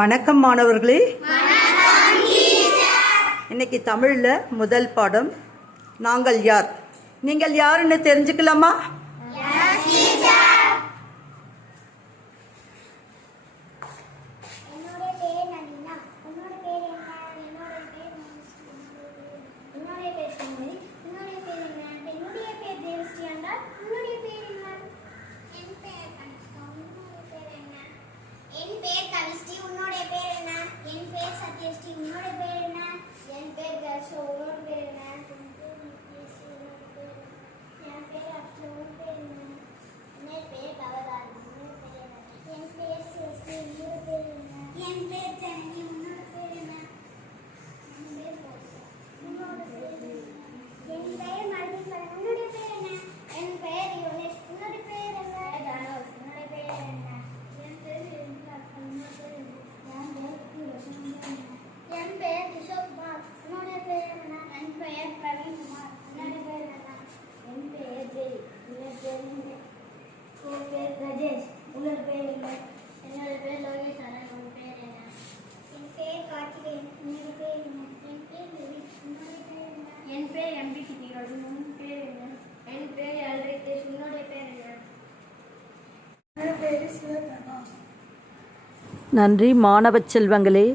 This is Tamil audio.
வணக்கம் மாணவர்களே. இன்னைக்கு தமிழில் முதல் பாடம் நாங்கள் யார்? நீங்கள் யாருன்னு தெரிஞ்சுக்கலாமா? ரவிஸ்ரீ உன்னோட பேர் என்ன? என் பேர் சத்யஸ்ரீ உன்னோட பேர் என்ன? என் பேர் தர்ஷோ உன்னோட என் பேர் எம்பி சித்திகராஜ் உன் பேர் என்ன? என் பேர் எல்ரிதேஷ் உன்னுடைய பேர் என்ன? என்னோட பேர் சிவபிரகாஷ். நன்றி மாணவ செல்வங்களே.